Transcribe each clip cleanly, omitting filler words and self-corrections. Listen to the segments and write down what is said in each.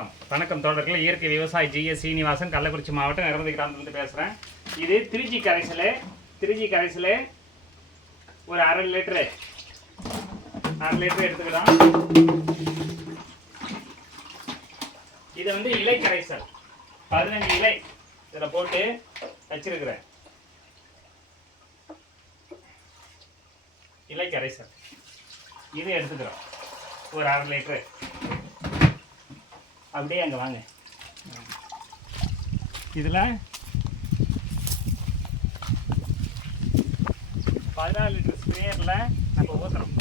வணக்கம் தோழர்கள். இயற்கை விவசாயி ஜிஎஸ் சீனிவாசன், கள்ளக்குறிச்சி மாவட்டம் நிரமதி கிராமத்துலேருந்து பேசுகிறேன். இது 3G கரைசல் ஒரு அரை லிட்டரு எடுத்துக்கலாம். இது வந்து இலை கரைசல் 15 இலை இதில் போட்டு வச்சிருக்கிறேன். இலை கரைசல் இது எடுத்துக்கிறோம் ஒரு அரை லிட்டரு. அப்படியே அங்கே வாங்க. இதில் 14 லிட்டர் ஸ்ப்ரேயரில் நம்ம ஊற்றுறோம்.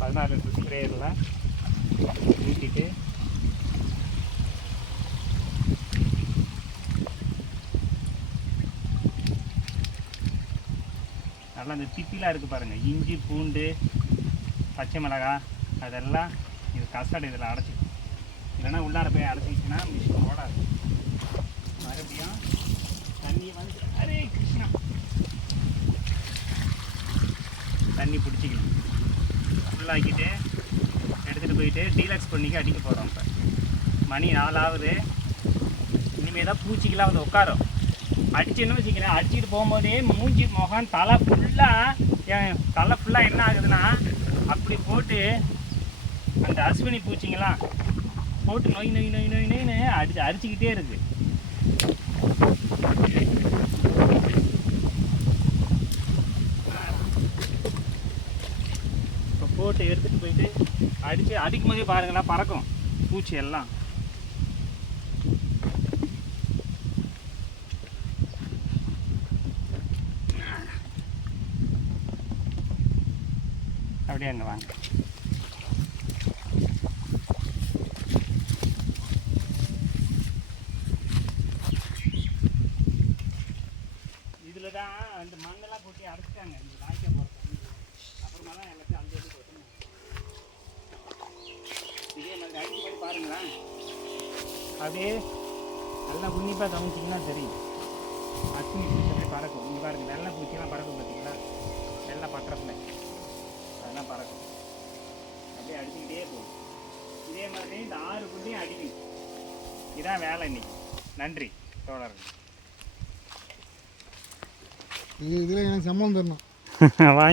14 லிட்டர் ஸ்ப்ரேயரில் ஊற்றிட்டு நல்லா இந்த திப்பிலாம் இருக்குது பாருங்கள். இஞ்சி, பூண்டு, பச்சை மிளகாய் அதெல்லாம் இது கசடு இதில் அடைச்சிக்கும். இல்லைன்னா உள்ளார போய் அடைச்சிக்கிச்சுன்னா மிஷின் ஓடாது. மறுபடியும் தண்ணியை வந்து அரே கிருஷ்ணா தண்ணி பிடிச்சிக்கணும். ஃபுல்லாக்கிட்டு எடுத்துகிட்டு போயிட்டு டீலக்ஸ் பண்ணிக்க அடிக்க போகிறோம். இப்போ மணி 4 ஆகுது. இனிமேல் தான் பூச்சிக்கெல்லாம் வந்து உட்காரும். அடிச்சுன்னு வச்சுக்கிறேன். அடிச்சுட்டு போகும்போதே மூஞ்சி முகம் தலை ஃபுல்லாக என்ன ஆகுதுன்னா அப்படி போட்டு அந்த அஸ்வினி பூச்சிங்கெல்லாம் போட்டு நொய்னு அரிச்சிக்கிட்டே இருக்கு. இப்போ போட்டு எடுத்துகிட்டு போயிட்டு அடிக்கும் போதே பாருங்களா பறக்கும் பூச்சி எல்லாம். அப்படியே அங்கே வாங்க. இதில் தான் அந்த மண்ணெல்லாம் போட்டு அடைச்சிட்டாங்க. இந்த வாய்க்கா போகிறோம். அப்புறமா தான் எல்லாத்தையும் அள்ளி போட்டணும். இதே மாதிரி அடிக்க போய் பாருங்களேன். அப்படியே நல்லா உன்னிப்பாக கவனிச்சிங்கன்னா தெரியும். அஸ்வினி பூச்சி அப்படியே பறக்கும். இங்கே பாருங்கள், வெள்ளை பூச்சியெல்லாம் பறக்கும் பார்த்தீங்களா? வெள்ளை பட்டர்ஃப்ளை அதெல்லாம் பறக்கும். அப்படியே அடிச்சுக்கிட்டே போகும். இதே மாதிரி இந்த 6 குட்டியும் அடிக்கணும். இதான் வேலை இன்னைக்கு. நன்றி தோழர்கள். இதில் எனக்கு சம்பளம் தரணும்.